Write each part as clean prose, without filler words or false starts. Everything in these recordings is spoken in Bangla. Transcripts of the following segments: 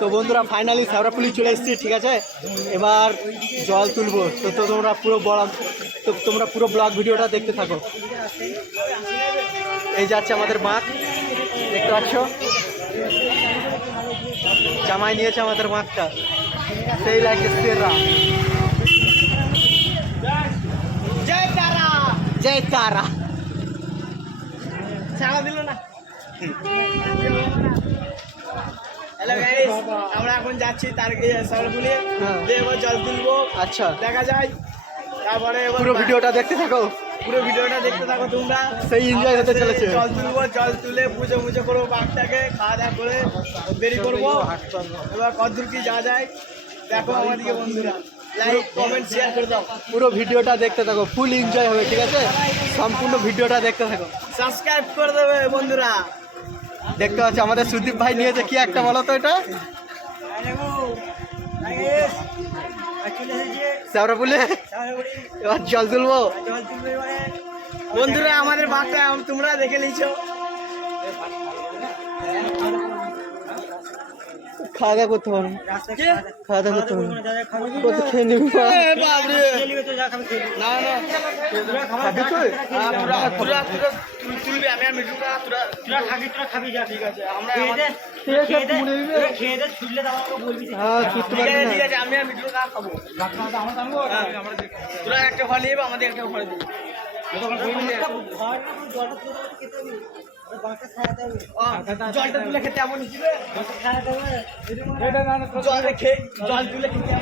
তো বন্ধুরা ফাইনালি শেওড়াফুলি চলে এসেছি, ঠিক আছে। এবার জল তুলবো, তো তোমরা পুরো ব্লগ ভিডিওটা দেখতে থাকো। এই যাচ্ছে আমাদের মাঠ, দেখতে পাচ্ছ, জামাই নিয়েছে আমাদের মাঠটা, সেই লাগে সেরা। জয় তারা, জয় তারা, ছাড়া দিল না। হ্যালো গাইস, আমরা এখন যাচ্ছি শেওড়াফুলি, এবার জল তুলবো। আচ্ছা, দেখা যায়, তারপরে পুরো ভিডিওটা দেখতে থাকো, পুরো ভিডিওটা দেখতে থাকো তোমরা, সেই এনজয় হতে চলেছে। জল তুলবো, জল তুলে পুজো করবো বাঘটাকে, খাওয়া দাওয়া করে দেরি করবো। এবার কতদূর কি যাওয়া যায় দেখো আমাদেরকে বন্ধুরা, লাইক কমেন্ট শেয়ার করে দাও। পুরো ভিডিওটা দেখতে থাকো, ফুল এনজয় হবে, ঠিক আছে। সম্পূর্ণ ভিডিওটা দেখতে থাকো, সাবস্ক্রাইব করে দেবে বন্ধুরা। দেখতে পাচ্ছি আমাদের সুদীপ ভাই নিয়েছে কি একটা, বলো তো এটা শেওড়াফুলি। এবার জল তুলবো বন্ধুরা, আমাদের বাঘটা তোমরা দেখে নিয়েছো। খাওয়া দাওয়া করতে পারো, খাওয়া দাওয়া করতে পারো, কত খেয়ে নিবি তুলবি, আমি আর মিঠু খাবি, ঠিক আছে। ঠিক আছে, আমি আর মিঠু খাবো, তোরা একটা ফল নিবি, আমাদের একটা ফল দিবি। জলটা তুলে খেতে এমন হিসেবে, জল তুলে খেতে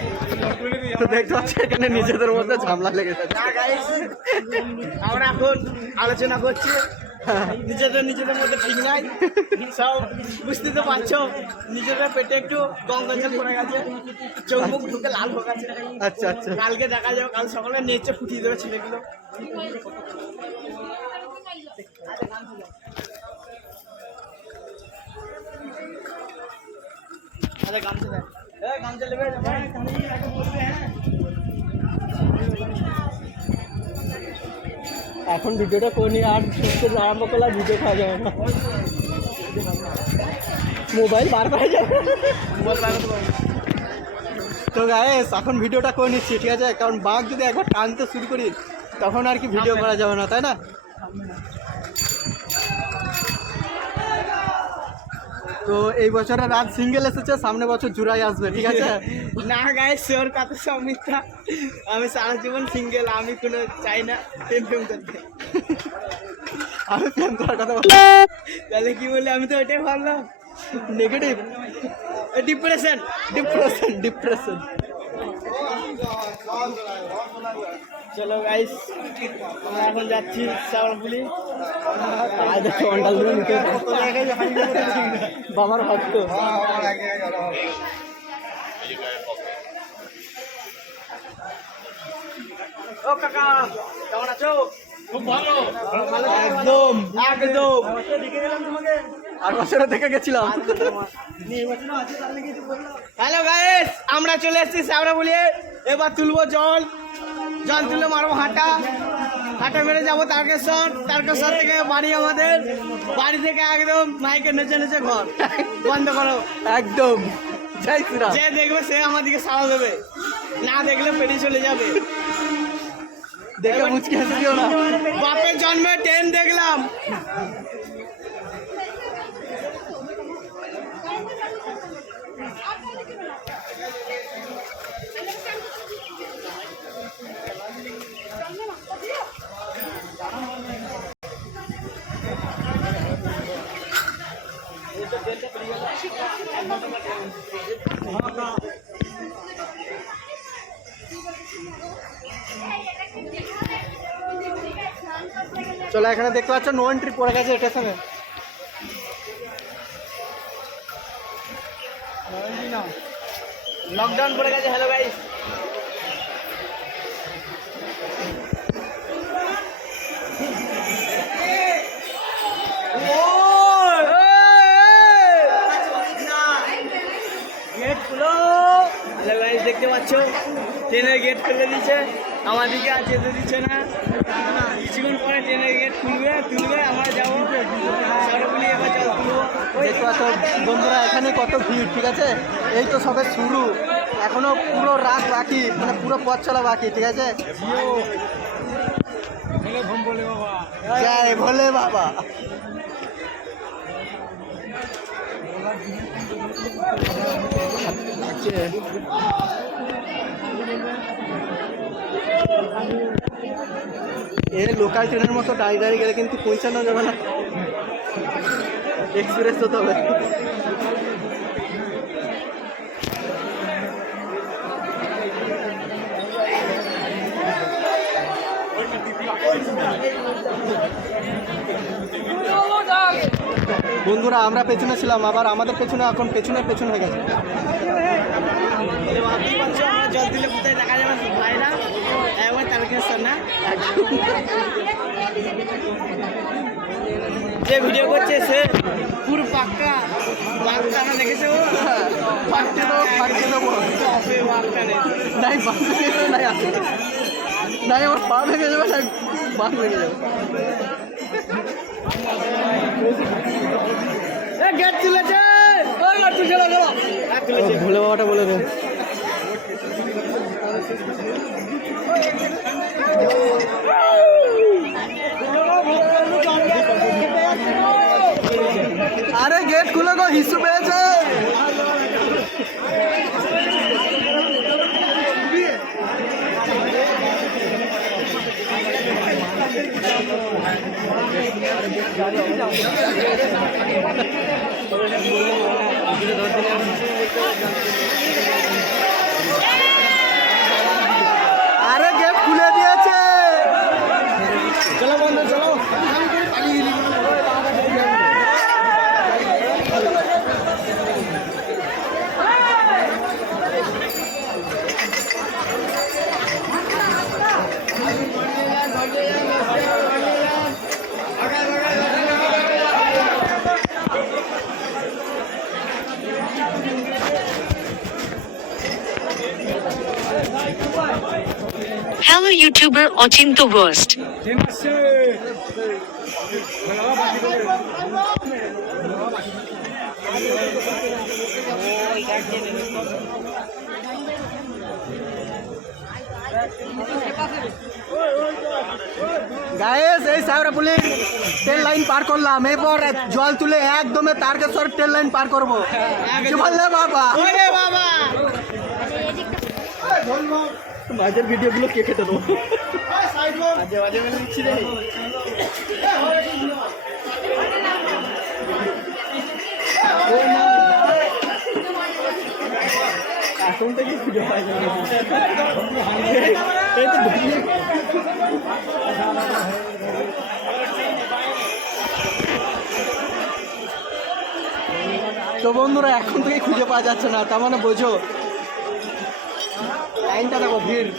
দেখতে পাচ্ছি এখানে নিজেদের মধ্যে ঝামেলা লেগে যাচ্ছে। আমরা এখন আলোচনা করছি, নিজেদের মধ্যে ঠিক নাই, সব বুঝতে তো পারছো। নিজেদের পেটে একটু গঙ্গঞ্জল পড়ে গেছে, চোখ মুখ ঢুকে লাল হয়ে গেছে। আচ্ছা আচ্ছা, কালকে দেখা যাবে, কাল সকালে নেচে ফুটিয়ে দেবে ছেলেগুলো। এখন ভিডিওটা করে আর আরম্ভ করলে ভিডিও খাওয়া যাবে না, মোবাইল বার করা যাবে। তো গাইস এখন ভিডিওটা করে নিচ্ছি, ঠিক আছে, কারণ বাঘ যদি একবার টানতে শুরু করি তখন আর কি ভিডিও করা যাবে না, তাই না। তো এই বছরের রাত সিঙ্গেল এসেছে, সামনে বছর জুড়াই আসবে, ঠিক আছে। না গাইস, ওর কথা সব মিথ্যা, আমি সারা জীবন সিঙ্গেল, আমি কোনো চাই না প্রেম করতে। আমি প্রেম করার কথা বল, তাহলে কি বলে, আমি তো ওইটাই ভাবলাম নেগেটিভ, ডিপ্রেশন। চলো গাইস, আমরা এখন যাচ্ছি শেওড়াফুলি। বাবার ভক্ত। ও কাকা, কেমন আছো? খুব ভালো, একদম একদম। আর বছরে দেখে গেছিলাম। হ্যালো গাইস, আমরা চলে এসেছি শেওড়াফুলি, এবার তুলবো জল তুলে মারবো হাঁটা মেরে যাবো তারকেশ্বর থেকে বাড়ি, আমাদের বাড়ি থেকে একদম মাইকে নেচে ঘর। বন্ধ করো একদম, যে দেখবে সে আমাদেরকে সাড়া দেবে, না দেখলে পেরিয়ে চলে যাবে। দেখে মুচকে হেসে দিও না, বাপের জন্মে ট্রেন দেখলাম। চলো, এখানে দেখতে পাচ্ছ নো এন্ট্রি পড়ে গেছে স্টেশনে। লকডাউন পড়ে গেছে। হ্যালো গাইস, দেখতে পাচ্ছ ট্রেনের গেট খুলে দিচ্ছে, আমাদেরকে আর যেতে দিচ্ছে না। কিছুক্ষণ পরে ট্রেনের গেট তুলবে, আমরা যাবো শেওড়াফুলি, এবার জল তুলবো। পাচ্ছ বন্ধুরা এখানে কত ভিড়, ঠিক আছে? এই তো সবে শুরু, এখনো পুরো রাত বাকি, মানে পুরো পথ চলা বাকি, ঠিক আছে? জয় ভোলে বাবা। এ লোকাল ট্রেনের মতো দাঁড়িয়ে দাঁড়িয়ে গেলে কিন্তু পৌঁছানো যাবে না, এক্সপ্রেস হতে হবে। বন্ধুরা আমরা পেছনে ছিলাম, আবার আমাদের পেছনে এখন পেছনে হয়ে গেছে। আমরা জল দিলে কোথায় দেখা যাবে ভাইরা, একবার তারকেশ্বর না যে ভিডিও করছে সে পুরো পাক্কা বাঘটা আমরা দেখেছে, ও ফাটতে দেবো নাই, বাঘ ভেঙে যাবে নাই, আছে নাই, আমার পা ভেঙে যাবে না, বাঘ ভেঙে যাবে। গেট তুলেছে, ভোলে বাবাটা বলে দে। আরে গেট খুলে গো, হিসু পেয়েছে। আরে গেট খুলে দিয়েছে, চলো বন্ধু চলো। Hello YouTuber Ochinto Worst. Guys এই সাগরাপুলি ট্রেন লাইন পার করলাম, এরপর জল তুলে একদমে তারকেশ্বর ট্রেন লাইন পার করবো। কি বললে বাবা? বাবা মাঝের ভিডিওগুলো কে কেটে দেবো? মাঝে মাঝে বলে দিচ্ছি রে। এখন থেকে ভিডিও পাই যাবে। তো বন্ধুরা এখন থেকে খুঁজে পাওয়া যাচ্ছে না, তার মানে বোঝো লাইনটা দেখো ভিড়।